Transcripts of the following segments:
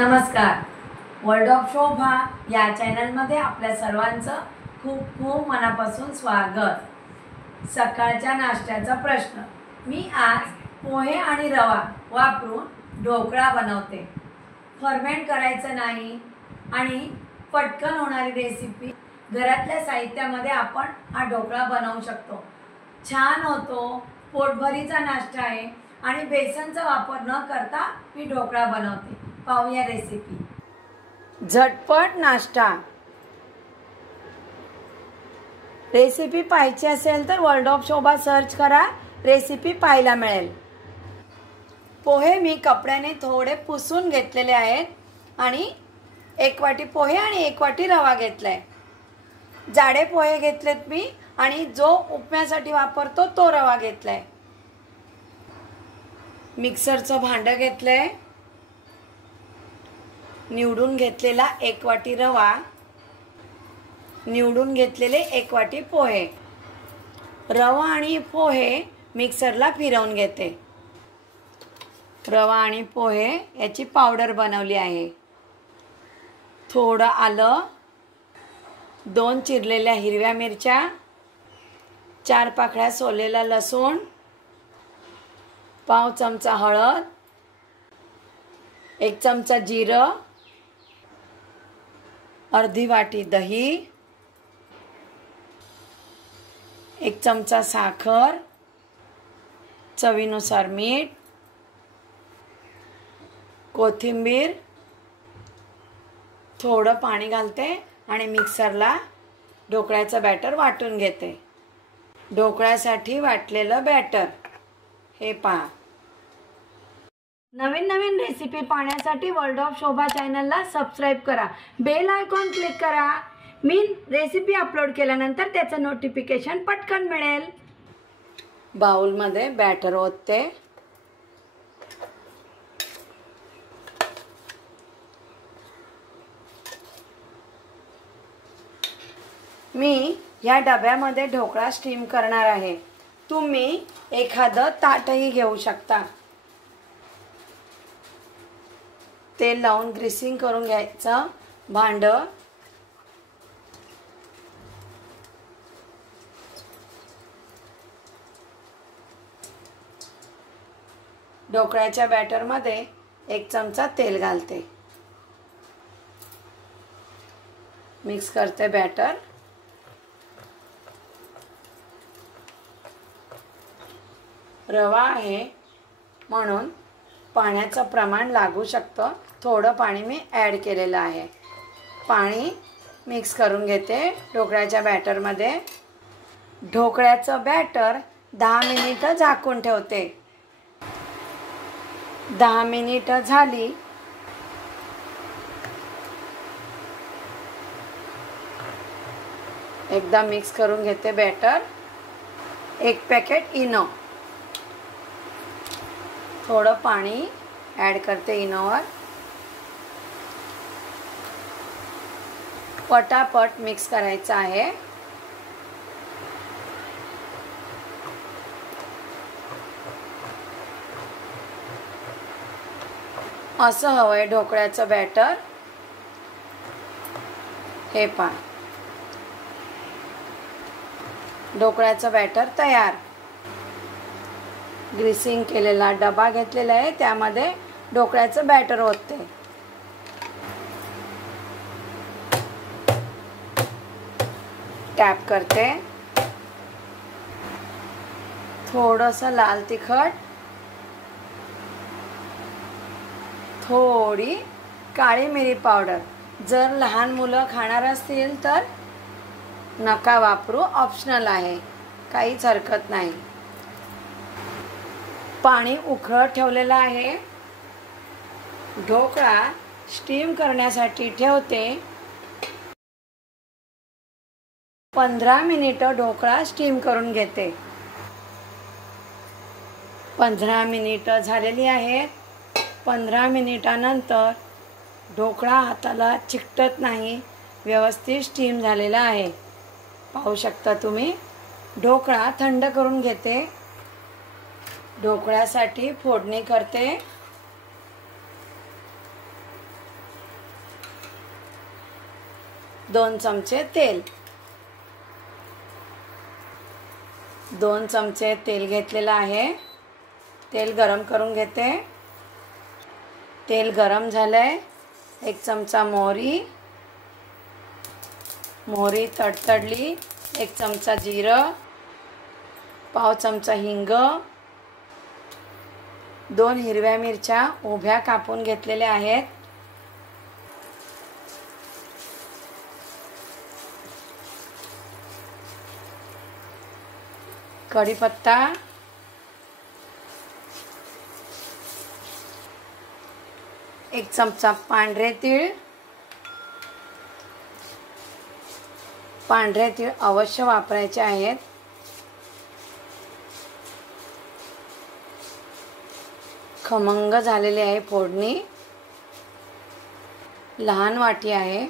नमस्कार. World of शोभा या चॅनलमध्ये आपल्या सर्वांचं खूप खूप मनापासून स्वागत. सकाळच्या नाश्त्याचा प्रश्न. मी आज पोहे आणि रवा वापरून ढोकळा बनवते. फर्मेंट करायचं नाही आणि पटकन होणारी रेसिपी. घरातल्या साहित्यामध्ये आपण हा ढोकळा बनवू शकतो. छान होतो, पोटभरीचा नाश्ता आहे आणि बेसनचा वापर न करता मी ढोकळा बनवते. पाहूया रेसिपी. झटपट नाश्ता. रेसिपी पाहायची असेल तर वर्ल्ड ऑफ शोभा सर्च करा, रेसिपी पाहायला मिळेल. पोहे मी कपड्याने थोडे पुसून घेतलेले आहेत आणि 1 वाटी पोहे आणि 1 वाटी रवा घेतलाय. जाडे पोहे घेतलेत मी आणि जो उपम्यासाठी वापरतो तो रवा घेतलाय. मिक्सरचं भांडं घेतलंय. निवडून घेतलेला 1 वाटी रवा, निवडून घेतलेले 1 वाटी पोहे. रवा आणि पोहे मिक्सरला फिरवून घेते. रवा आणि पोहे याची पावडर बनवली आहे. थोडं आलं, 2 चिरलेल्या हिरव्या मिरच्या, 4 पाकळ्या सोललेला लसूण, पाव चमचा हळद, 1 चमचा जिरं, अर्धी वाटी दही, 1 चमचा साखर, चवीनुसार मीठ, कोथिंबीर, थोडं पाणी घालते आणि मिक्सरला ढोकळ्याचं बॅटर वाटून घेते. ढोकळ्यासाठी वाटलेलं बॅटर हे पहा. नवीन नवीन रेसिपी पाहण्यासाठी वर्ल्ड ऑफ शोभा चॅनलला सबस्क्राईब करा. बेल आयकॉन क्लिक करा. मी रेसिपी अपलोड केल्यानंतर त्याचं नोटिफिकेशन पटकन मिळेल. बाउलमध्ये बॅटर ओतते. मी या डब्यामध्ये ढोकळा स्टीम करणार आहे. तुम्ही एखादं ताटही घेऊ शकता. तेल लावून ग्रीसिंग करून घ्यायचं भांडं. ढोकळ्याच्या बॅटरमध्ये 1 चमचा तेल घालते. मिक्स करते बॅटर. रवा आहे म्हणून पाण्याचं प्रमाण लागू शकतं. थोडं पाणी मी ॲड केलेलं आहे. पाणी मिक्स करून घेते ढोकळ्याच्या बॅटरमध्ये. ढोकळ्याचं बॅटर 10 मिनिटं झाकून ठेवते. 10 मिनिटं झाली. एकदा मिक्स करून घेते बॅटर. 1 पॅकेट इनो, थोडं पाणी ॲड करते इनोवर. पटापट मिक्स करायचं आहे. असं हवंय ढोकळ्याचं बॅटर. हे पहा, ढोकळ्याचं बॅटर तयार. ग्रीसिंग केलेला डबा घेतलेला आहे, त्यामध्ये ढोकळ्याचं बॅटर ओतते. टॅप करते. थोडंसं लाल तिखट, थोडी काळी मिरी पावडर. जर लहान मुलं खाणार असतील तर नका वापरू, ऑप्शनल आहे, काहीच हरकत नाही. पाणी उकळत ठेवलेलं आहे. ढोकळा स्टीम करण्यासाठी ठेवते. 15 मिनिटं ढोकळा स्टीम करून घेते. 15 मिनिटं झालेली आहेत. 15 मिनिटानंतर ढोकळा हाताला चिकटत नाही, व्यवस्थित स्टीम झालेला आहे. पाहू शकता तुम्ही. ढोकळा थंड करून घेते. ढोकळ्यासाठी फोडणी करते. 2 चमचे तेल, 2 चमचे तेल घेतलेलं आहे. तेल गरम करून घेते. तेल गरम झालंय. 1 चमचा मोहरी, मोहरी तडतडली. 1 चमचा जिरं, पाव चमचा हिंग, 2 हिरव्या मिरच्या उभ्या कापून घेतलेल्या आहेत. कढीपत्ता, 1 चमचा पांढरे तीळ. पांढरे तीळ अवश्य वापरायचे आहेत. खमंग झालेली आहे फोडणी. लहान वाटी आहे.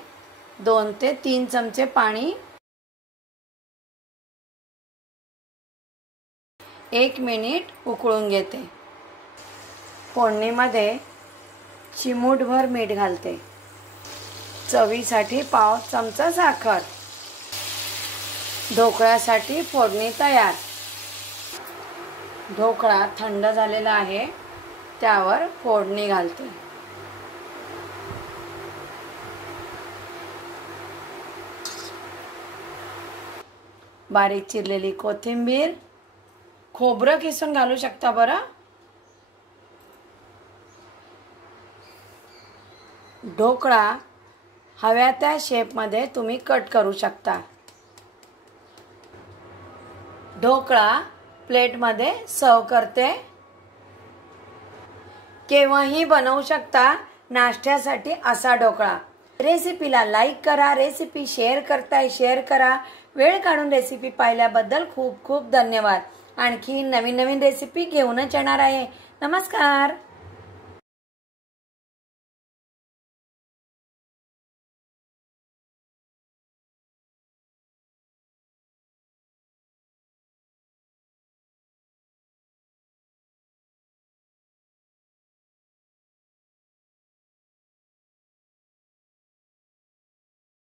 2 ते 3 चमचे पाणी. 1 मिनिट उकळून घेते. फोडणीमध्ये चिमूटभर मीठ घालते. चवीसाठी पाव चमचा साखर. ढोकळ्यासाठी फोडणी तयार. ढोकळा थंड झालेला आहे. त्यावर फोडणी घालते. बारीक चिरलेली कोथिंबीर, खोबरं किसून घालू शकता बरं. ढोकळा हव्या त्या शेपमध्ये तुम्ही कट करू शकता. ढोकळा प्लेटमध्ये सर्व करते. केव्हाही बनवू शकता नाश्त्यासाठी असा ढोकळा. रेसिपीला लाईक करा. रेसिपी शेअर करताय शेअर करा. वेळ काढून रेसिपी पाहिल्याबद्दल खूप खूप धन्यवाद. आणखी नवीन नवीन रेसिपी घेऊनच येणार आहे. नमस्कार.